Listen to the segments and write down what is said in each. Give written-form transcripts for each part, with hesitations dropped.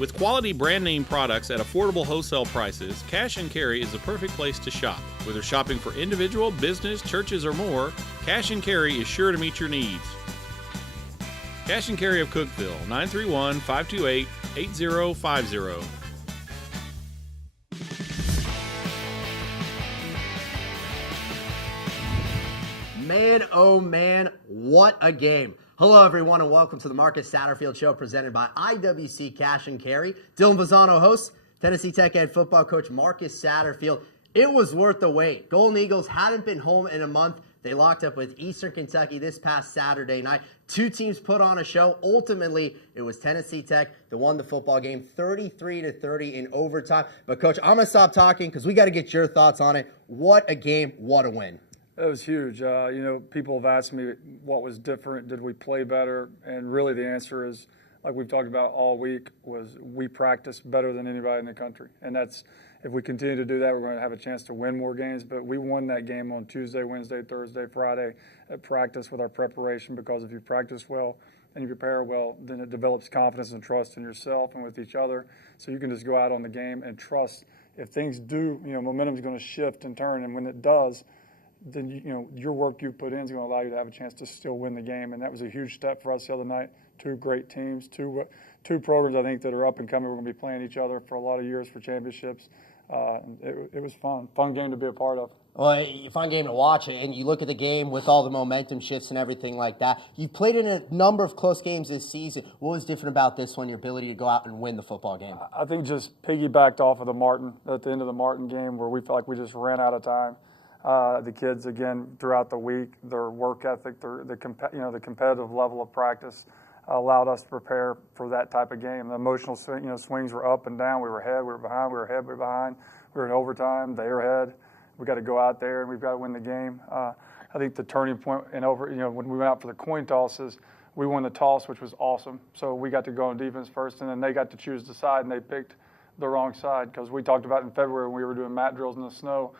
With quality brand name products at affordable wholesale prices, Cash and Carry is the perfect place to shop. Whether shopping for individual, business, churches, or more, Cash and Carry is sure to meet your needs. Cash and Carry of Cookeville, 931-528-8050. Man, oh man, what a game. Hello, everyone, and welcome to the Marcus Satterfield Show presented by IWC Cash and Carry. Dylan Vazano hosts, Tennessee Tech head football coach Marcus Satterfield. It was worth the wait. Golden Eagles hadn't been home in a month. They locked up with Eastern Kentucky this past Saturday night. Two teams put on a show. Ultimately, it was Tennessee Tech that won the football game 33-30 in overtime. But, Coach, I'm going to stop talking because we got to get your thoughts on it. What a game. What a win. It was huge. People have asked me what was different. Did we play better? And really the answer is, like we've talked about all week, was we practiced better than anybody in the country. And that's, if we continue to do that, we're going to have a chance to win more games. But we won that game on Tuesday, Wednesday, Thursday, Friday at practice with our preparation, because if you practice well and you prepare well, then it develops confidence and trust in yourself and with each other. So you can just go out on the game and trust if things do, momentum is going to shift and turn. And when it does, then your work you put in is going to allow you to have a chance to still win the game, and that was a huge step for us the other night. Two great teams, two programs I think that are up and coming. We're going to be playing each other for a lot of years for championships. It was fun game to be a part of. Well, fun game to watch, and you look at the game with all the momentum shifts and everything like that. You've played in a number of close games this season. What was different about this one, your ability to go out and win the football game? I think just piggybacked off of at the end of the Martin game, where we felt like we just ran out of time. The kids, again, throughout the week, their work ethic, the competitive level of practice allowed us to prepare for that type of game. The emotional swings were up and down. We were ahead, we were behind, we were ahead, we were behind. We were in overtime, they were ahead. We got to go out there and we've got to win the game. I think the turning point when we went out for the coin tosses, we won the toss, which was awesome. So we got to go on defense first, and then they got to choose the side, and they picked the wrong side, because we talked about in February when we were doing mat drills in the snow.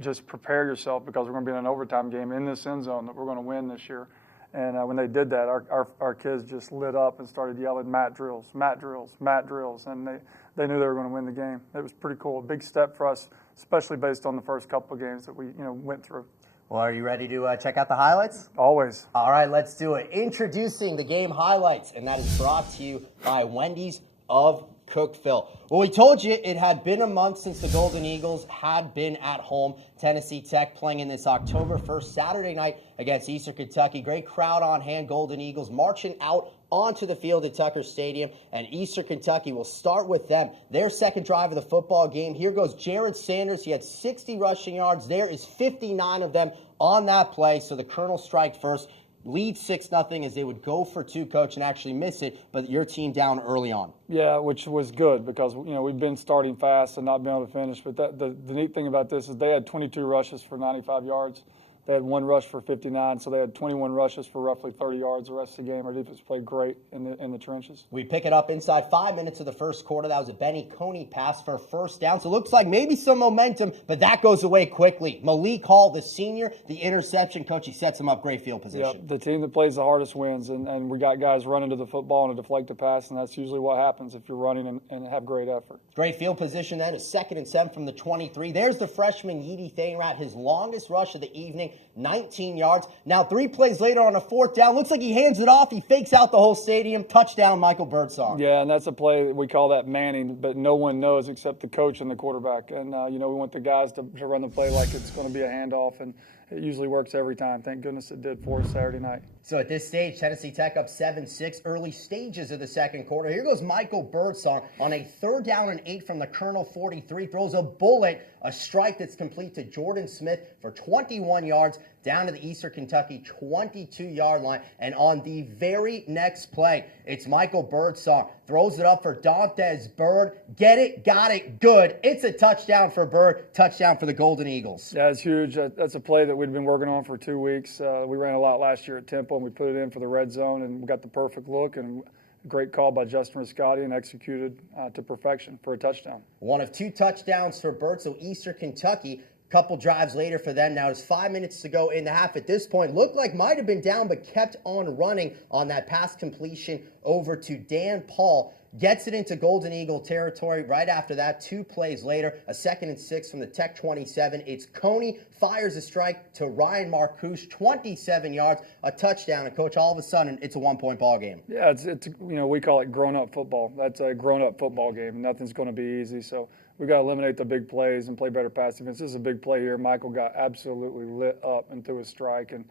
Just prepare yourself, because we're going to be in an overtime game in this end zone that we're going to win this year. And when they did that, our kids just lit up and started yelling, mat drills, mat drills, mat drills. And they knew they were going to win the game. It was pretty cool. A big step for us, especially based on the first couple of games that we went through. Well, are you ready to check out the highlights? Always. All right, let's do it. Introducing the game highlights, and that is brought to you by Wendy's of Cookeville. Well, we told you it had been a month since the Golden Eagles had been at home. Tennessee Tech playing in this October 1st Saturday night against Eastern Kentucky. Great crowd on hand. Golden Eagles marching out onto the field at Tucker Stadium, and Eastern Kentucky will start with them. Their second drive of the football game. Here goes Jared Sanders. He had 60 rushing yards. There is 59 of them on that play, so the Colonel striked first. Lead 6-0 as they would go for two, Coach, and actually miss it, but your team down early on. Yeah, which was good, because we've been starting fast and not being able to finish. But the neat thing about this is they had 22 rushes for 95 yards. They had one rush for 59, so they had 21 rushes for roughly 30 yards the rest of the game. Our defense played great in the trenches. We pick it up inside 5 minutes of the first quarter. That was a Benny Coney pass for a first down. So it looks like maybe some momentum, but that goes away quickly. Malik Hall, the senior, the interception. Coach, he sets him up great field position. Yep, the team that plays the hardest wins, and we got guys running to the football and a deflected pass, and that's usually what happens if you're running and have great effort. Great field position then, a 2nd and 7 from the 23. There's the freshman Yeedy Thainrat, his longest rush of the evening. 19 yards. Now 3 plays later on a 4th down. Looks like he hands it off. He fakes out the whole stadium. Touchdown, Michael Birdsong. Yeah, and that's a play, we call that manning, but no one knows except the coach and the quarterback. And, we want the guys to run the play like it's going to be a handoff, and it usually works every time. Thank goodness it did for us Saturday night. So at this stage, Tennessee Tech up 7-6, early stages of the second quarter. Here goes Michael Birdsong on a 3rd down and 8 from the Colonel 43. Throws a bullet, a strike that's complete to Jordan Smith for 21 yards down to the Eastern Kentucky 22-yard line. And on the very next play, it's Michael Birdsong. Throws it up for Dantes Bird. Get it, got it, good. It's a touchdown for Bird, touchdown for the Golden Eagles. Yeah, it's huge. That's a play that we'd been working on for 2 weeks. We ran a lot last year at Temple, and we put it in for the red zone, and we got the perfect look, and great call by Justin Riscotti, and executed to perfection for a touchdown. One of 2 touchdowns for Bird, so Eastern Kentucky Couple drives later for them. Now there's 5 minutes to go in the half at this point. Looked like might have been down, but kept on running on that pass completion over to Dan Paul. Gets it into Golden Eagle territory. Right after that, 2 plays later, a 2nd and 6 from the Tech 27. It's Coney, fires a strike to Ryan Marcouche, 27 yards, a touchdown. And, Coach, all of a sudden, it's a 1-point ball game. Yeah, it's we call it grown-up football. That's a grown-up football game. Nothing's going to be easy, so we've got to eliminate the big plays and play better pass defense. This is a big play here. Michael got absolutely lit up and threw a strike. And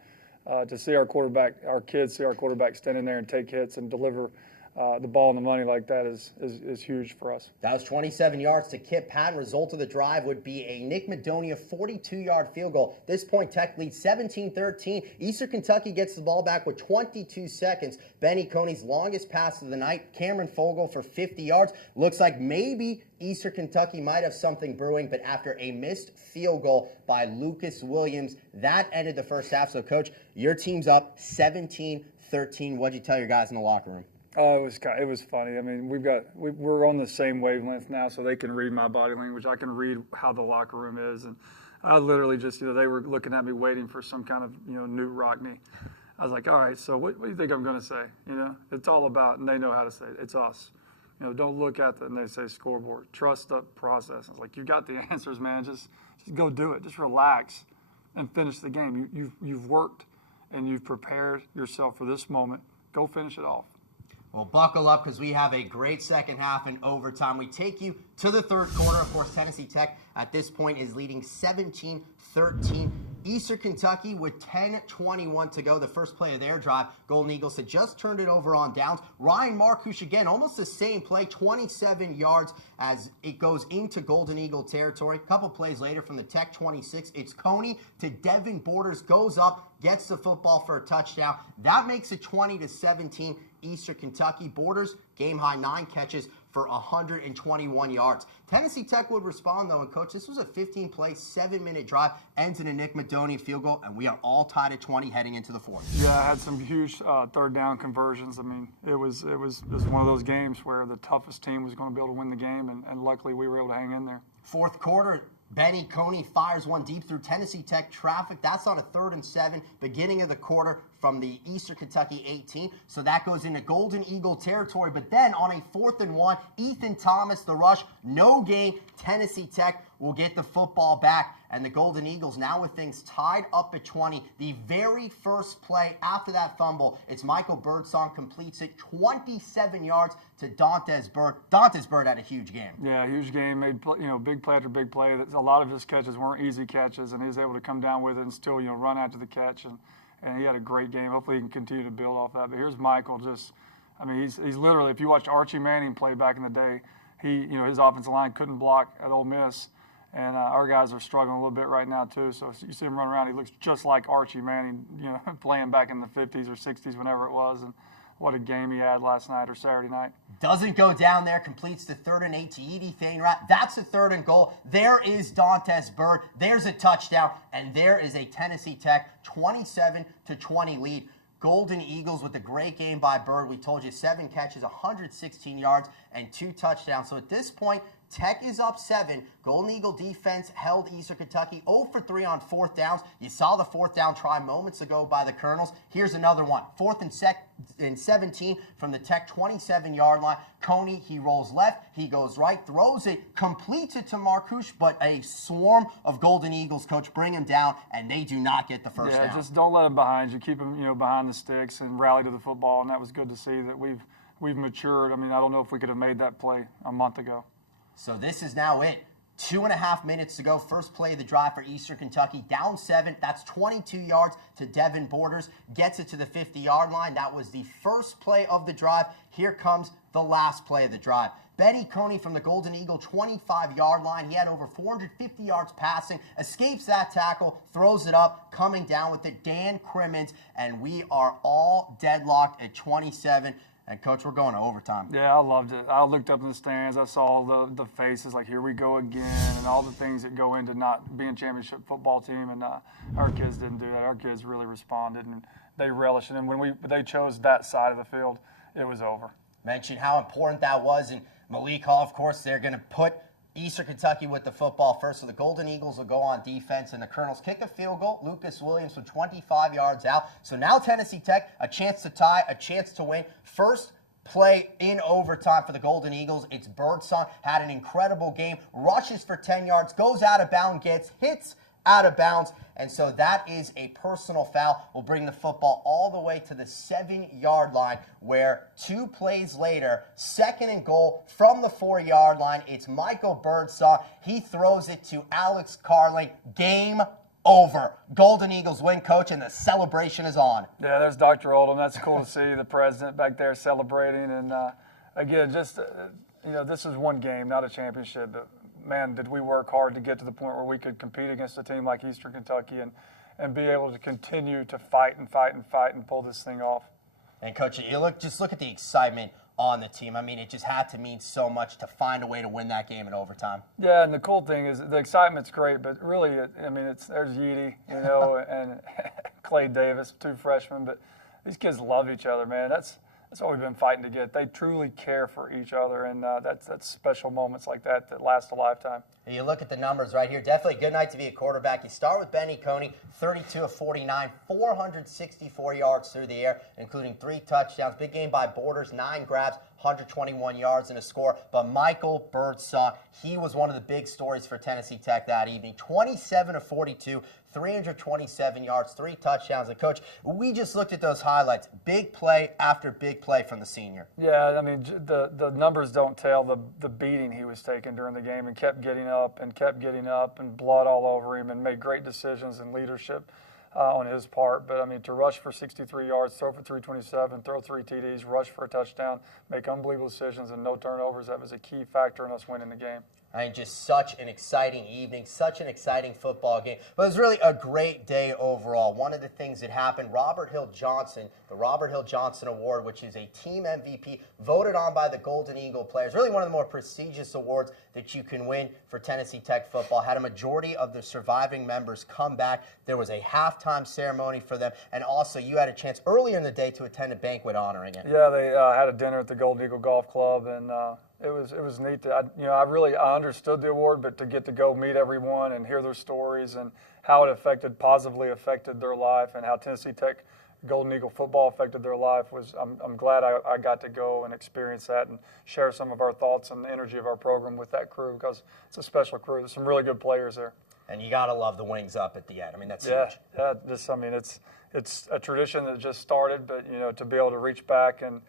to see our kids see our quarterback standing there and take hits and deliver the ball and the money like that is huge for us. That was 27 yards to Kip Patton. Result of the drive would be a Nick Madonia 42-yard field goal. This point, Tech leads 17-13. Eastern Kentucky gets the ball back with 22 seconds. Benny Coney's longest pass of the night. Cameron Fogle for 50 yards. Looks like maybe Eastern Kentucky might have something brewing, but after a missed field goal by Lucas Williams, that ended the first half. So, Coach, your team's up 17-13. What'd you tell your guys in the locker room? Oh, it was funny. I mean, we're on the same wavelength now, so they can read my body language. I can read how the locker room is, and I literally just they were looking at me waiting for some kind of Newt Rockney. I was like, all right, so what do you think I'm going to say? It's all about, and they know how to say it. It's us. Don't look at and they say scoreboard. Trust the process. I was like, you got the answers, man. Just go do it. Just relax and finish the game. You've worked and you've prepared yourself for this moment. Go finish it off. Well, buckle up because we have a great second half and overtime. We take you to the third quarter. Of course, Tennessee Tech at this point is leading 17-13. Eastern Kentucky with 10:21 to go. The first play of their drive, Golden Eagles had just turned it over on downs. Ryan Marcouche again, almost the same play, 27 yards as it goes into Golden Eagle territory. A couple plays later from the Tech 26, it's Coney to Devin Borders, goes up, gets the football for a touchdown. That makes it 20-17. Eastern Kentucky. Borders, game high 9 catches for 121 yards. Tennessee Tech would respond, though, and, Coach, this was a 15-play, 7-minute drive, ends in a Nick Madonia field goal, and we are all tied at 20 heading into the fourth. Yeah, I had some huge third down conversions. I mean, it was one of those games where the toughest team was going to be able to win the game, and luckily we were able to hang in there. Fourth quarter, Benny Coney fires one deep through Tennessee Tech traffic. That's on a 3rd and 7, beginning of the quarter from the Eastern Kentucky 18. So that goes into Golden Eagle territory. But then on a 4th and 1, Ethan Thomas, the rush, no gain. Tennessee Tech will get the football back. And the Golden Eagles now with things tied up at 20. The very first play after that fumble, it's Michael Birdsong completes it 27 yards to Dantes Bird. Dantes Bird had a huge game. Yeah, huge game. Made big play after big play. A lot of his catches weren't easy catches, and he was able to come down with it and still run after the catch. And he had a great game. Hopefully he can continue to build off that. But here's Michael. He's literally, if you watched Archie Manning play back in the day, his offensive line couldn't block at Ole Miss. And our guys are struggling a little bit right now, too. So you see him run around. He looks just like Archie Manning, playing back in the 50s or 60s, whenever it was. And what a game he had last night or Saturday night. Doesn't go down there. Completes the 3rd and 8 to Edie Thainrat. That's a 3rd and goal. There is Dantes Bird. There's a touchdown. And there is a Tennessee Tech 27-20 lead. Golden Eagles with a great game by Bird. We told you 7 catches, 116 yards, and 2 touchdowns. So at this point, Tech is up 7. Golden Eagle defense held Eastern Kentucky 0 for 3 on 4th downs. You saw the 4th down try moments ago by the Colonels. Here's another one. 4th and 17 from the Tech 27-yard line. Coney, he rolls left, he goes right, throws it, completes it to Marcouche, but a swarm of Golden Eagles, Coach, bring him down, and they do not get the first down. Yeah, just don't let him behind you. Keep him, behind the sticks and rally to the football, and that was good to see that we've matured. I mean, I don't know if we could have made that play a month ago. So this is now it. 2.5 minutes to go. First play of the drive for Eastern Kentucky. Down 7. That's 22 yards to Devin Borders. Gets it to the 50-yard line. That was the first play of the drive. Here comes the last play of the drive. Benny Coney from the Golden Eagle 25-yard line. He had over 450 yards passing. Escapes that tackle. Throws it up. Coming down with it, Dan Crimmins. And we are all deadlocked at 27. And, Coach, we're going to overtime. Yeah, I loved it. I looked up in the stands. I saw the faces, like, here we go again, and all the things that go into not being a championship football team. And our kids didn't do that. Our kids really responded, and they relished it. And when they chose that side of the field, it was over. Mentioned how important that was. And Malik Hall, of course, they're going to put Eastern Kentucky with the football first. So the Golden Eagles will go on defense, and the Colonels kick a field goal. Lucas Williams from 25 yards out. So now Tennessee Tech, a chance to tie, a chance to win. First play in overtime for the Golden Eagles. It's Birdsong. Had an incredible game. Rushes for 10 yards, goes out of bounds, gets hits out of bounds, and so that is a personal foul. Will bring the football all the way to the 7-yard line, where 2 plays later, 2nd and goal from the 4-yard line. It's Michael Birdsong. He throws it to Alex Carling. Game over. Golden Eagles win, Coach, and the celebration is on. Yeah, there's Dr. Oldham. That's cool to see the president back there celebrating. And again, just this is one game, not a championship. But man, did we work hard to get to the point where we could compete against a team like Eastern Kentucky and be able to continue to fight and pull this thing off. And Coach, just look at the excitement on the team. I mean, it just had to mean so much to find a way to win that game in overtime. Yeah, and the cool thing is the excitement's great, but really, there's Yeedy, and Clay Davis, 2 freshmen, but these kids love each other, man. That's what we've been fighting to get. They truly care for each other, and that's special moments like that last a lifetime. You look at the numbers right here. Definitely a good night to be a quarterback. You start with Benny Coney, 32 of 49, 464 yards through the air, including 3 touchdowns. Big game by Borders, 9 grabs, 121 yards and a score. But Michael Birdsong, he was one of the big stories for Tennessee Tech that evening. 27 of 42, 327 yards, 3 touchdowns. And Coach, we just looked at those highlights. Big play after big play from the senior. Yeah, I mean, the numbers don't tell the beating he was taking during the game, and kept getting up and blood all over him, and made great decisions and leadership on his part. But I mean, to rush for 63 yards, throw for 327, throw 3 TDs, rush for a touchdown, make unbelievable decisions and no turnovers, that was a key factor in us winning the game. I mean, just such an exciting evening, such an exciting football game. But it was really a great day overall. One of the things that happened, Robert Hill Johnson, the Robert Hill Johnson Award, which is a team MVP voted on by the Golden Eagle players, really one of the more prestigious awards that you can win for Tennessee Tech football. Had a majority of the surviving members come back. There was a halftime ceremony for them, and also you had a chance earlier in the day to attend a banquet honoring it. Yeah, they had a dinner at the Golden Eagle Golf Club, and it was neat. I understood the award, but to get to go meet everyone and hear their stories and how it positively affected their life, and how Tennessee Tech Golden Eagle football affected their life I'm glad I got to go and experience that and share some of our thoughts and the energy of our program with that crew, because it's a special crew. There's some really good players there. And you got to love the wings up at the end. I mean, that's huge. Yeah, It's a tradition that just started, but to be able to reach back and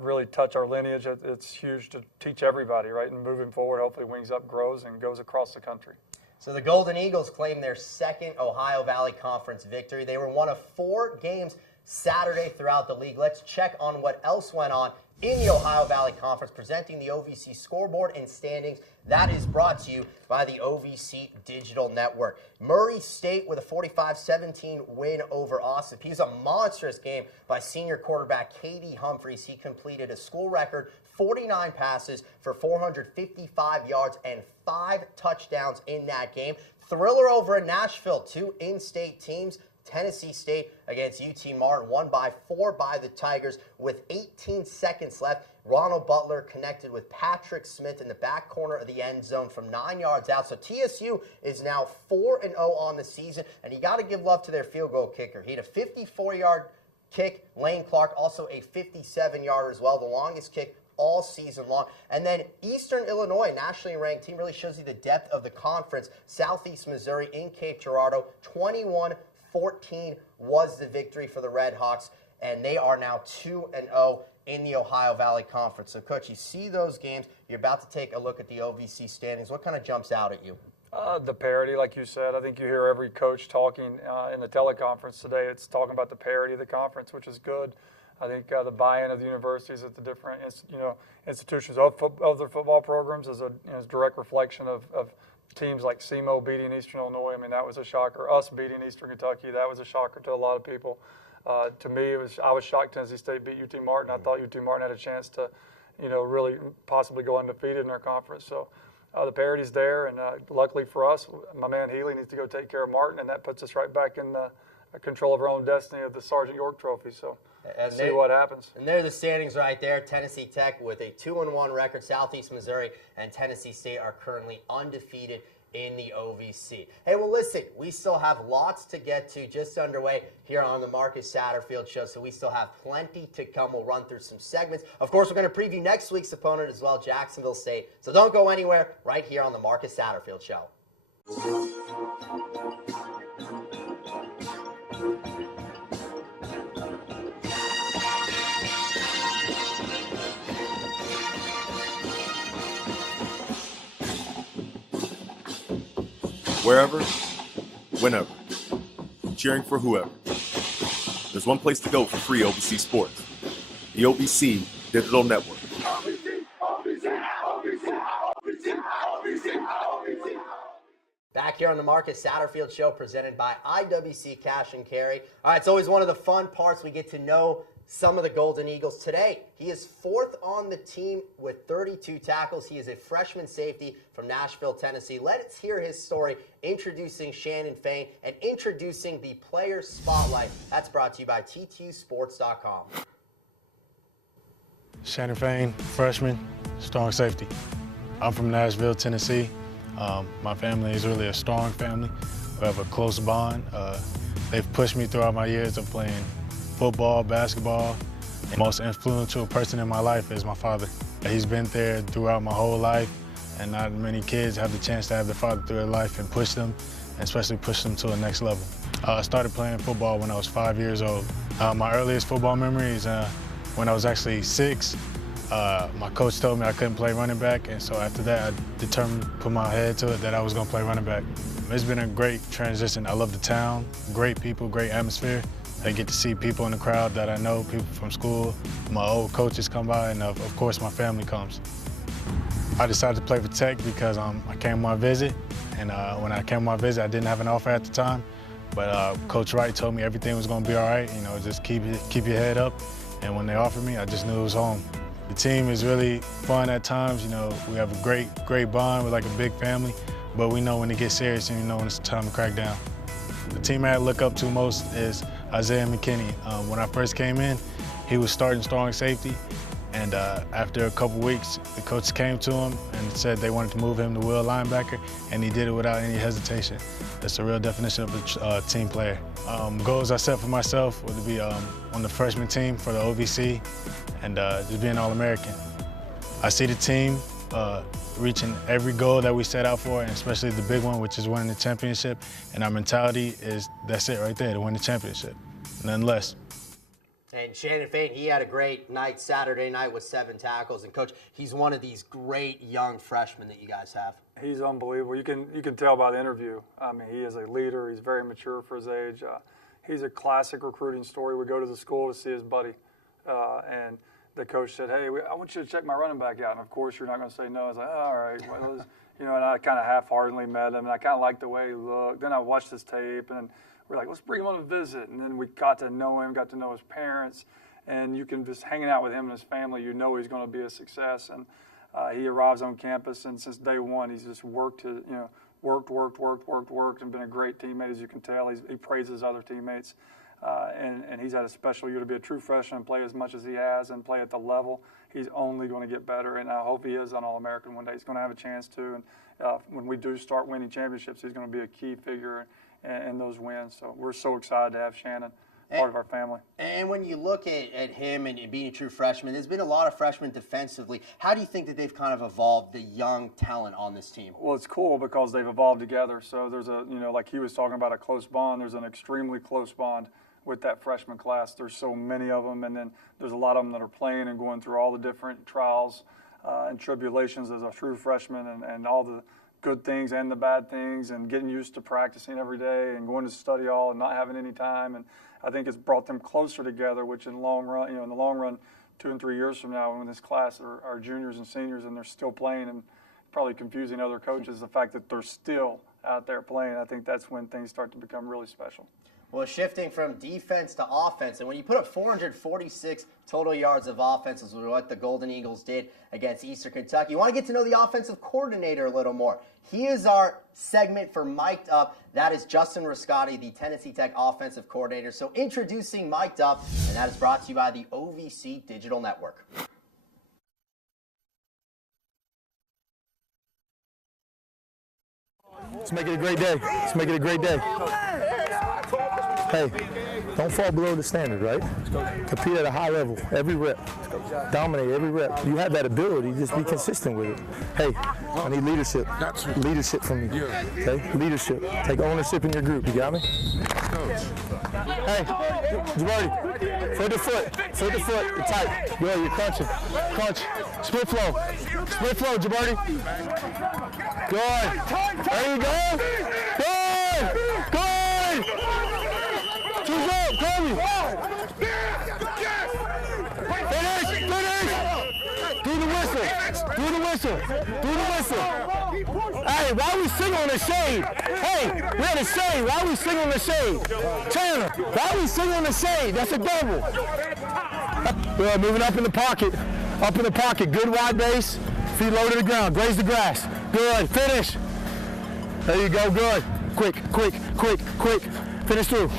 really touch our lineage, it's huge to teach everybody, right? And moving forward, hopefully Wings Up grows and goes across the country. So the Golden Eagles claimed their 2nd Ohio Valley Conference victory. They were one of 4 games Saturday throughout the league. Let's check on what else went on in the Ohio Valley Conference, presenting the OVC scoreboard and standings. That is brought to you by the OVC Digital Network. Murray State with a 45-17 win over Austin. It was a monstrous game by senior quarterback Katie Humphreys. He completed a school record 49 passes for 455 yards and 5 touchdowns in that game. Thriller over in Nashville, 2 in-state teams. Tennessee State against UT Martin, won by 4 by the Tigers with 18 seconds left. Ronald Butler connected with Patrick Smith in the back corner of the end zone from 9 yards out. So TSU is now 4-0 on the season, and you got to give love to their field goal kicker. He had a 54-yard kick. Lane Clark also a 57-yarder as well, the longest kick all season long. And then Eastern Illinois, nationally ranked team, really shows you the depth of the conference. Southeast Missouri in Cape Girardeau, 21-14 was the victory for the Red Hawks, and they are now 2-0 in the Ohio Valley Conference. So, Coach, you see those games. You're about to take a look at the OVC standings. What kind of jumps out at you? The parity, like you said. I think you hear every coach talking in the teleconference today. It's talking about the parity of the conference, which is good. I think the buy-in of the universities at the different institutions of their football programs is a direct reflection of teams like SEMO beating Eastern Illinois. I mean, that was a shocker. Us beating Eastern Kentucky, that was a shocker to a lot of people. To me, I was shocked Tennessee State beat UT Martin. I thought UT Martin had a chance to, really possibly go undefeated in their conference. So the parity's there, and luckily for us, my man Healy needs to go take care of Martin, and that puts us right back in control of our own destiny of the Sergeant York Trophy. So And see what happens. And there are the standings right there. Tennessee Tech with a 2-1 record. Southeast Missouri and Tennessee State are currently undefeated in the OVC. Hey, well, listen, we still have lots to get to, just underway here on the Marcus Satterfield Show, so we still have plenty to come. We'll run through some segments. Of course, we're going to preview next week's opponent as well, Jacksonville State. So don't go anywhere, right here on the Marcus Satterfield Show. Wherever, whenever, cheering for whoever. There's one place to go for free OVC sports. The OVC Digital Network. Back here on the Marcus Satterfield Show, presented by IWC Cash and Carry. All right, it's always one of the fun parts. We get to know some of the Golden Eagles. Today, he is fourth on the team with 32 tackles. He is a freshman safety from Nashville, Tennessee. Let's hear his story, introducing Shannon Fain and introducing the Player Spotlight. That's brought to you by TTUsports.com. Shannon Fain, freshman, strong safety. I'm from Nashville, Tennessee. My family is really a strong family. We have a close bond. They've pushed me throughout my years of playing football, basketball. The most influential person in my life is my father. He's been there throughout my whole life, and not many kids have the chance to have their father through their life and push them, and especially push them to the next level. I started playing football when I was 5 years old. My earliest football memories when I was actually 6. My coach told me I couldn't play running back, and so after that, I determined to put my head to it that I was going to play running back. It's been a great transition. I love the town, great people, great atmosphere. I get to see people in the crowd that I know, people from school. My old coaches come by, and of course my family comes. I decided to play for Tech because I came on a visit, and when I came on my visit, I didn't have an offer at the time, but Coach Wright told me everything was going to be all right. You know, just keep your head up. And when they offered me, I just knew it was home. The team is really fun at times. You know, we have a great bond. We're like a big family, but we know when it gets serious and we know when it's time to crack down. The team I look up to most is Isaiah McKinney. When I first came in, he was starting strong safety, and after a couple weeks, the coach came to him and said they wanted to move him to will linebacker, and he did it without any hesitation. That's the real definition of a team player. Goals I set for myself would be on the freshman team for the OVC and just being All-American. I see the team reaching every goal that we set out for, and especially the big one, which is winning the championship. And our mentality is that's it right there, to win the championship, none less. And Shannon Fain, he had a great night Saturday night with 7 tackles. And Coach, he's one of these great young freshmen that you guys have. He's unbelievable. You can tell by the interview. I mean, he is a leader. He's very mature for his age. He's a classic recruiting story. We go to the school to see his buddy, and the coach said, "Hey, I want you to check my running back out." And of course, you're not going to say no. I was like, oh, "All right." Well, you know, and I kind of half-heartedly met him, and I kind of liked the way he looked. Then I watched his tape, and we're like, let's bring him on a visit. And then we got to know him, got to know his parents, and you can just hanging out with him and his family, you know he's going to be a success. And he arrives on campus, and since day one, he's just worked, and been a great teammate, as you can tell. He praises other teammates, and he's had a special year to be a true freshman, play as much as he has, and play at the level. He's only going to get better, and I hope he is an All-American one day. He's going to have a chance to, and when we do start winning championships, he's going to be a key figure in those wins. So we're so excited to have Shannon part of our family. And when you look at him and being a true freshman, there's been a lot of freshmen defensively. How do you think that they've kind of evolved the young talent on this team? Well, it's cool because they've evolved together. So there's like he was talking about a close bond, there's an extremely close bond with that freshman class. There's so many of them, and then there's a lot of them that are playing and going through all the different trials and tribulations as a true freshman, and all the good things and the bad things, and getting used to practicing every day and going to study all and not having any time. And I think it's brought them closer together, which in the long run, 2 and 3 years from now, when this class are juniors and seniors and they're still playing, and probably confusing other coaches, the fact that they're still out there playing, I think that's when things start to become really special. Well, shifting from defense to offense, and when you put up 446 total yards of offense, is what the Golden Eagles did against Eastern Kentucky. You want to get to know the offensive coordinator a little more. He is our segment for Mic'd Up. That is Justin Riscotti, the Tennessee Tech offensive coordinator. So introducing Mic'd Up, and that is brought to you by the OVC Digital Network. Let's make it a great day. Let's make it a great day. Hey, don't fall below the standard, right? Compete at a high level, every rep. Dominate every rep. You have that ability, just be consistent with it. Hey, I need leadership. Leadership from you. Okay? Leadership. Take ownership in your group. You got me? Hey, Jamarty, foot to foot. Foot to foot. You're tight. Good, you're crunching. Crunch. Split flow. Split flow, Jamarty. Good. There you go. Good. Good. Choose up, Kobe. Finish. Finish. Do the whistle. Do the whistle. Do the whistle. Hey, why we sing on the shade? Hey, we had a shade. Why we sing on the shade? Chandler, why we sing on the shade? That's a double. Good, moving up in the pocket. Up in the pocket. Good wide base. Feet low to the ground. Graze the grass. Good. Finish. There you go. Good. Quick. Finish through.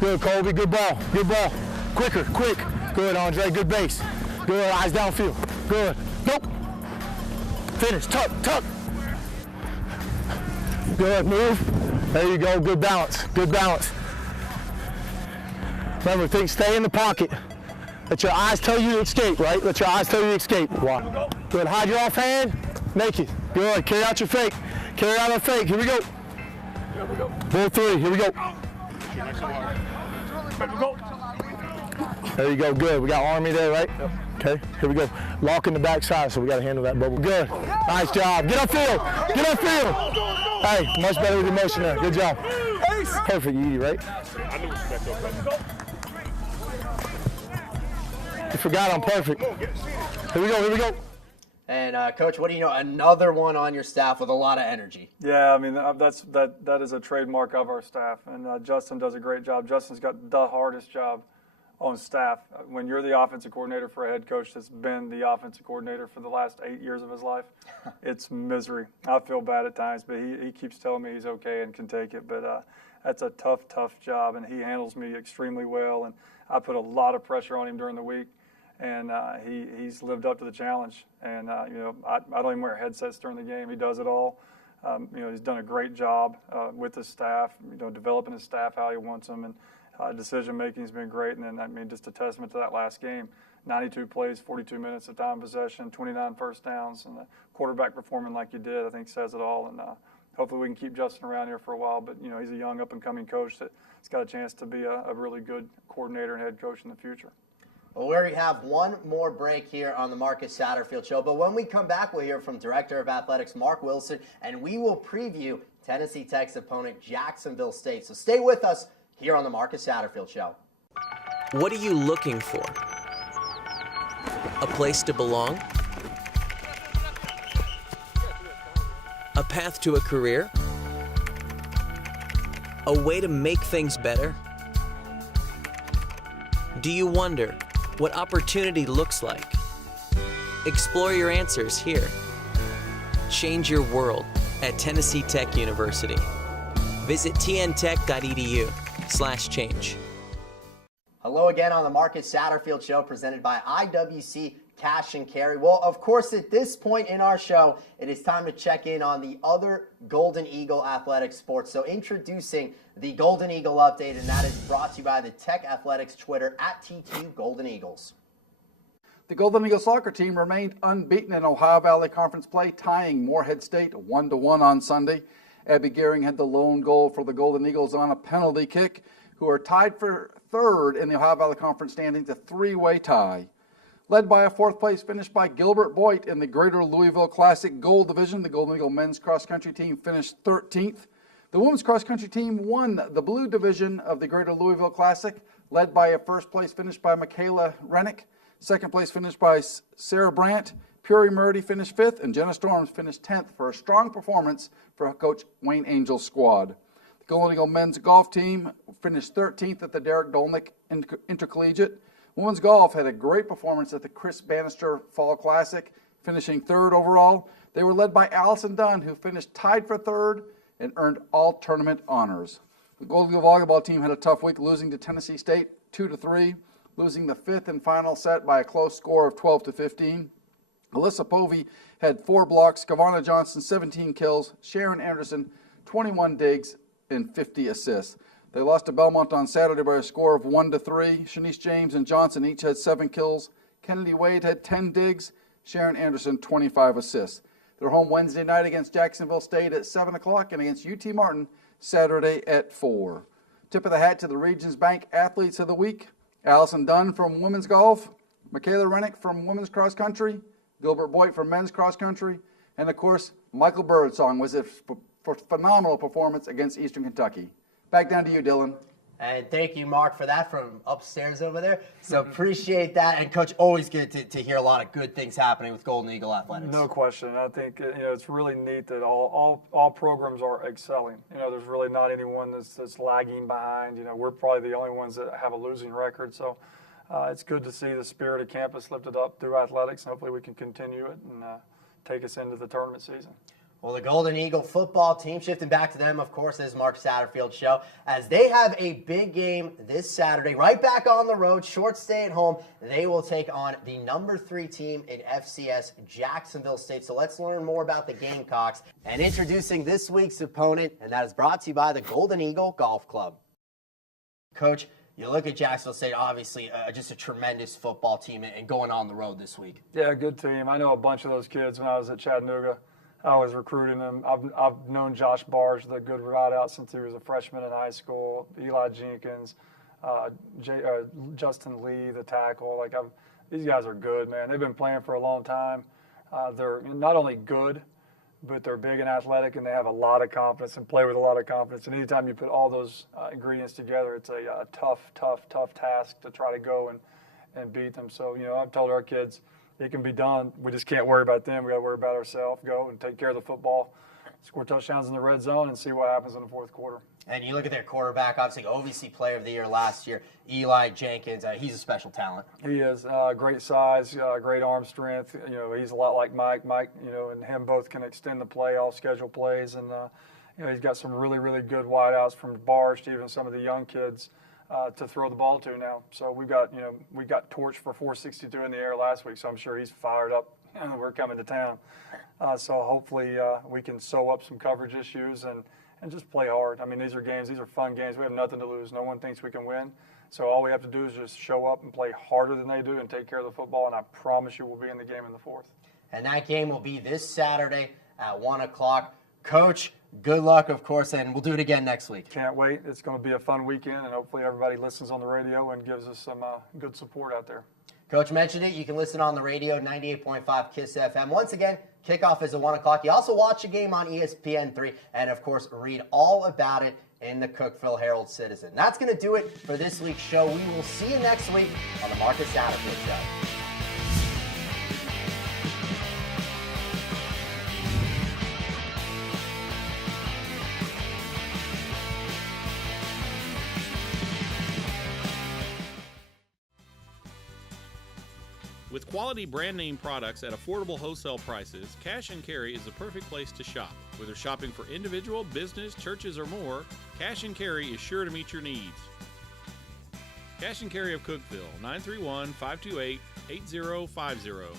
Good, Colby. Good ball. Good ball. Quicker. Quick. Good, Andre. Good base. Good. Eyes downfield. Good. Nope. Finish. Tuck. Good. Move. There you go. Good balance. Good balance. Remember, stay in the pocket. Let your eyes tell you to escape, right? Let your eyes tell you to escape. Wow. Good. Hide your off hand. Make it. Good. Carry out your fake. Carry out our fake. Here we go. Ball 3. Here we go. There you go. Good. We got Army there, right? Okay. Here we go. Lock in the backside, so we got to handle that bubble. Good. Nice job. Get upfield. Get upfield. Hey, much better with emotion there. Good job. Perfect, Edie, right? You forgot I'm perfect. Here we go. And Coach, what do you know? Another one on your staff with a lot of energy. Yeah, I mean that is a trademark of our staff, and Justin does a great job. Justin's got the hardest job on staff. When you're the offensive coordinator for a head coach that's been the offensive coordinator for the last 8 years of his life, it's misery. I feel bad at times, but he keeps telling me he's okay and can take it. But that's a tough job, and he handles me extremely well. And I put a lot of pressure on him during the week. And he's lived up to the challenge. And, I don't even wear headsets during the game. He does it all. He's done a great job with his staff, developing his staff how he wants them. And decision-making has been great. And then, just a testament to that last game. 92 plays, 42 minutes of time possession, 29 first downs, and the quarterback performing like you did, I think says it all. And hopefully we can keep Justin around here for a while. But, he's a young up-and-coming coach that's got a chance to be a really good coordinator and head coach in the future. Well, we have one more break here on the Marcus Satterfield Show, but when we come back, we'll hear from Director of Athletics Mark Wilson, and we will preview Tennessee Tech's opponent, Jacksonville State. So stay with us here on the Marcus Satterfield Show. What are you looking for? A place to belong? A path to a career? A way to make things better? Do you wonder what opportunity looks like? Explore your answers here. Change your world at Tennessee Tech University. Visit tntech.edu/change. Hello again on the Marcus Satterfield Show, presented by IWC Cash and Carry. Well, of course, at this point in our show, it is time to check in on the other Golden Eagle athletic sports. So introducing the Golden Eagle update, and that is brought to you by the Tech Athletics Twitter at TQ Golden Eagles. The Golden Eagle soccer team remained unbeaten in Ohio Valley Conference play, tying Morehead State 1-1 on Sunday. Abby Gehring had the lone goal for the Golden Eagles on a penalty kick, who are tied for third in the Ohio Valley Conference standings, a three-way tie. Led by a fourth-place finish by Gilbert Boyd in the Greater Louisville Classic Gold Division, the Golden Eagle men's cross-country team finished 13th. The women's cross-country team won the blue division of the Greater Louisville Classic, led by a first-place finish by Michaela Rennick, second-place finish by Sarah Brandt, Puri Murdy finished 5th, and Jenna Storms finished 10th for a strong performance for Coach Wayne Angel's squad. The Golden Eagle men's golf team finished 13th at the Derek Dolnick Intercollegiate. Women's golf had a great performance at the Chris Bannister Fall Classic, finishing 3rd overall. They were led by Allison Dunn, who finished tied for 3rd and earned all tournament honors. The Golden Eagle volleyball team had a tough week, losing to Tennessee State 2-3, losing the 5th and final set by a close score of 12-15. Alyssa Povey had 4 blocks, Kavanna Johnson 17 kills, Sharon Anderson 21 digs and 50 assists. They lost to Belmont on Saturday by a score of 1-3. Shanice James and Johnson each had 7 kills. Kennedy Wade had 10 digs, Sharon Anderson 25 assists. They're home Wednesday night against Jacksonville State at 7 o'clock and against UT Martin Saturday at 4. Tip of the hat to the Regions Bank Athletes of the Week: Allison Dunn from women's golf, Michaela Rennick from women's cross country, Gilbert Boyd from men's cross country, and of course, Michael Birdsong was a phenomenal performance against Eastern Kentucky. Back down to you, Dylan. And thank you, Mark, for that from upstairs over there. So appreciate that. And, Coach, always good to hear a lot of good things happening with Golden Eagle Athletics. No question. I think it's really neat that all programs are excelling. There's really not anyone that's lagging behind. We're probably the only ones that have a losing record. So it's good to see the spirit of campus lifted up through athletics. And hopefully we can continue it and take us into the tournament season. Well, the Golden Eagle football team, shifting back to them, of course, as Mark Satterfield show, as they have a big game this Saturday, right back on the road, short stay at home. They will take on the number 3 team in FCS, Jacksonville State. So let's learn more about the Gamecocks and introducing this week's opponent, and that is brought to you by the Golden Eagle Golf Club. Coach, you look at Jacksonville State, obviously just a tremendous football team and going on the road this week. Yeah, good team. I know a bunch of those kids when I was at Chattanooga. I was recruiting them. I've known Josh Barge, the good wideout, since he was a freshman in high school. Eli Jenkins, Justin Lee, the tackle. These guys are good, man. They've been playing for a long time. They're not only good, but they're big and athletic, and they have a lot of confidence and play with a lot of confidence. And anytime you put all those ingredients together, it's a tough task to try to go and beat them. So, I've told our kids, it can be done. We just can't worry about them. We got to worry about ourselves. Go and take care of the football, score touchdowns in the red zone, and see what happens in the fourth quarter. And you look at their quarterback, obviously OVC Player of the Year last year, Eli Jenkins. He's a special talent. He is great size, great arm strength. He's a lot like Mike. Mike, and him both can extend the play, all schedule plays, and he's got some really good wideouts from Barge to even some of the young kids to throw the ball to now. So we got torched for 462 in the air last week, so I'm sure he's fired up. We're coming to town. So hopefully we can sew up some coverage issues and just play hard. I mean, these are fun games. We have nothing to lose. No one thinks we can win. So all we have to do is just show up and play harder than they do and take care of the football, and I promise you we'll be in the game in the fourth. And that game will be this Saturday at 1 o'clock. Coach, good luck, of course, and we'll do it again next week. Can't wait. It's going to be a fun weekend, and hopefully everybody listens on the radio and gives us some good support out there. Coach mentioned it. You can listen on the radio, 98.5 KISS FM. Once again, kickoff is at 1 o'clock. You also watch the game on ESPN3 and, of course, read all about it in the Cookeville Herald-Citizen. That's going to do it for this week's show. We will see you next week on the Marcus Satterfield Show. With quality brand name products at affordable wholesale prices, Cash and Carry is the perfect place to shop. Whether shopping for individual, business, churches, or more, Cash and Carry is sure to meet your needs. Cash and Carry of Cookeville, 931-528-8050.